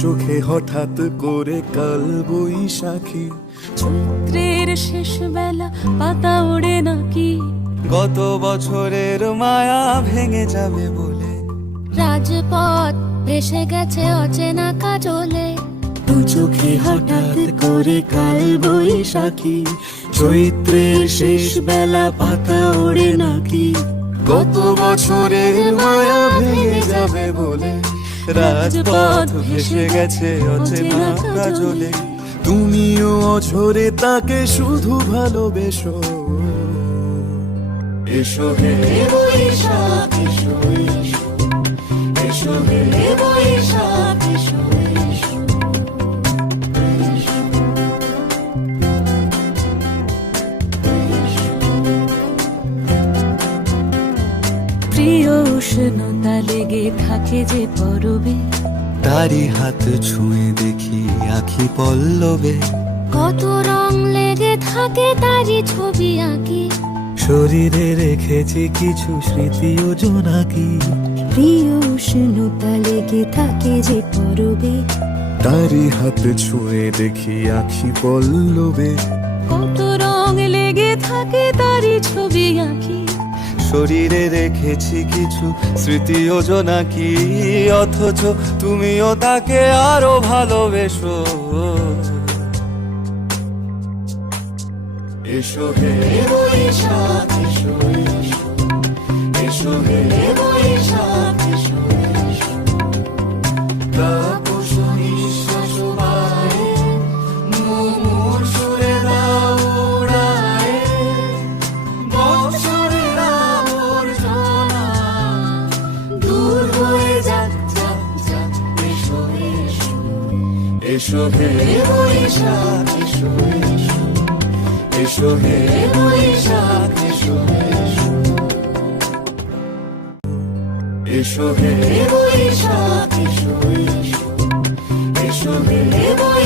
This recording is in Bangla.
সুখে হঠাৎ করে কাল বৈশাখী, চৈত্রের শেষ বেলা পাতা ওড়ে নাকি, গত বছরের মায়া ভেঙে যাবে বলে, রাজপথ ভেসে গেছে অচেনা কাজলে, দু চোখে হঠাৎ করে কাল বৈশাখী, চৈত্রের শেষ বেলা পাতা ওড়ে নাকি, গত বছরের মায়া ভেঙে যাবে বলে, রাজপথ ভেসে গেছে অচেনা কাজলে, তুমিও অঝরে তাকে শুধু ভালোবেসো। এসো হে বৈশাখ এসো এসো, এসো হে বৈশাখ এসো এসো, প্রিয় উষ্ণতা লেগে থাকে যে পরবে, তারি হাত ছুঁয়ে দেখি আখি পল্লবে, কত রং লেগে থাকে তারই ছবি আঁকি, শরীরে রেখেছি কিছু স্মৃতি ও জোনাকি, প্রিয় উষ্ণতা লেগে থাকে যে পরবে, তারি হাত ছুঁয়ে দেখি আখি পল্লবে, কত রং লেগে থাকে তারই ছবি আঁকি, শরীরে রেখেছি কিছু স্মৃতি ও জোনাকি, অথচ তুমিও তাকে আরো ভালোবেসো। এসো হে বৈশাখ এসো এসো, এসো হে বৈশাখ এসো এসো, তাপস নিঃশ্বাস বায়ে, মুমুর সুরে দাও উড়ায়ে, বৎসরের আবর্জনা দূর হয়ে যাক যাক যাক, এসো এসো, এসো হে বৈশাখ এসো এসো, এসো হে বৈশাখ এসো এসো, এসো হে বৈশাখ এসো এসো, এসো হে বৈশাখ।